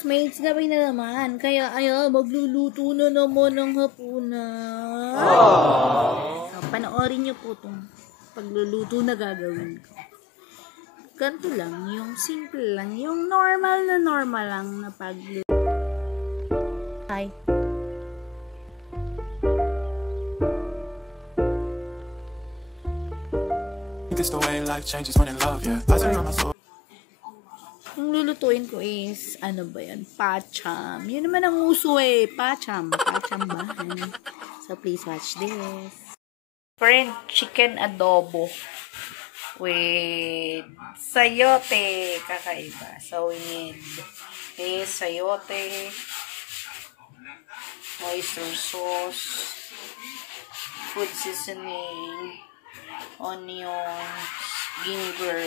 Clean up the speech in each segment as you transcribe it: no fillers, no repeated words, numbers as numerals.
classmates, gabay na naman. Kaya, magluluto na naman ng hapunan. So, panoorin niyo po itong pagluluto na gagawin ko. Ganito lang, yung simple lang, yung normal lang na pagluluto. Hi. It's the way life changes when in love, yeah. I turn on my soul. Yung lulutuin ko is, ano ba yan? PA-TSAM. Yun naman ang uso eh. PA-TSAM. PA-TSAMbahan. So, please watch this. Friend, chicken adobo with sayote. Kakaiba. So, we need sayote, oyster sauce, food seasoning, onions, ginger,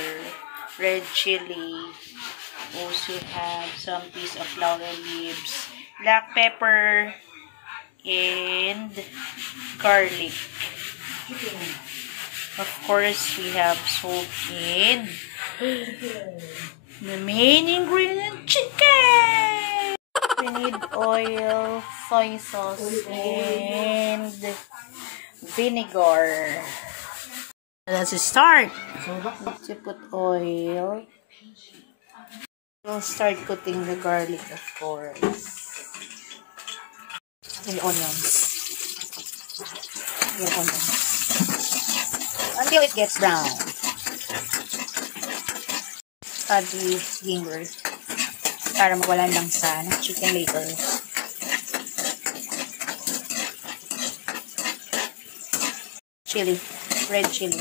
red chili. Also have some piece of laurel leaves, black pepper, and garlic. Of course, we have salt and the main ingredient, chicken. We need oil, soy sauce, and vinegar. Let's start. To put oil. We'll start putting the garlic, of course. And onions. Yung onions. Until it gets brown. Add the ginger. Para mawalan lang sa chicken later. Chili. Red chili.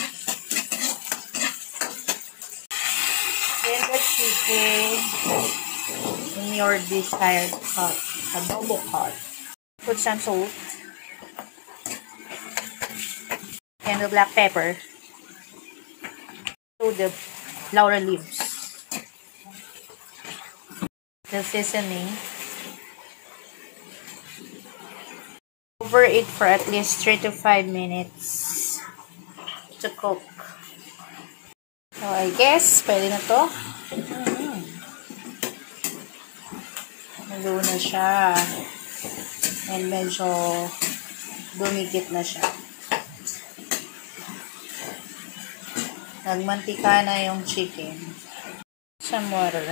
Then the chicken in your desired cut, adobo cut. Put some salt and the black pepper. To the laurel leaves. The seasoning. Cover it for at least 3 to 5 minutes to cook. So, I guess, pwede na to. Naluto na siya. And medyo dumikit na siya. Nagmantika na yung chicken. Some water.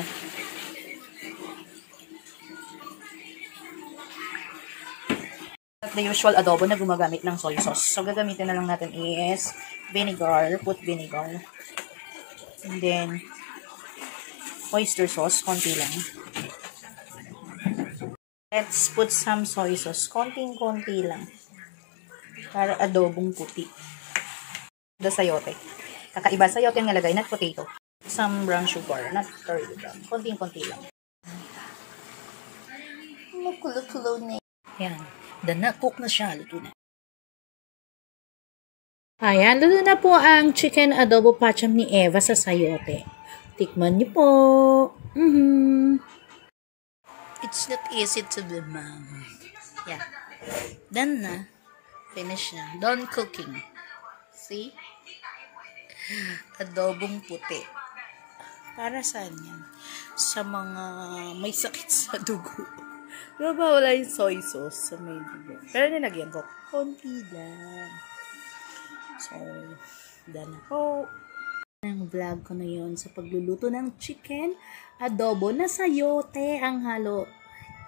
At the usual adobo na gumagamit ng soy sauce. So, gagamitin na lang natin is vinegar. Put vinegar. And then, oyster sauce. Konti lang. Let's put some soy sauce. Konting-konti lang. Para adobong puti. The sayote. Kakaiba sayote yung nilagay, not potato. Some brown sugar, not curly brown. Konting-konti lang. Makulo-kulo na. Yan. Na-cook na siya. Luto na. Ayan, luto na po ang chicken adobo PA-TSAM ni Eva sa sayote. Tikman niyo po. It's not easy to be mom. Yeah. Done na. Finish na. Done cooking. See? Adobong puti. Para saan yan? Sa mga may sakit sa dugo. Diba wala yung soy sauce sa may dugo? Pero nilagyan ko, konti lang. So, done na po. Ang vlog ko na yon sa pagluluto ng chicken adobo na sayote ang halo.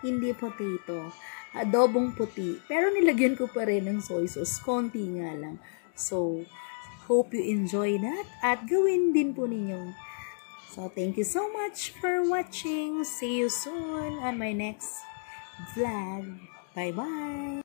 Hindi potato. Adobong puti. Pero nilagyan ko pa rin ng soy sauce. Konti nga lang. So, hope you enjoy that. At gawin din po ninyo. So, thank you so much for watching. See you soon on my next vlog. Bye-bye.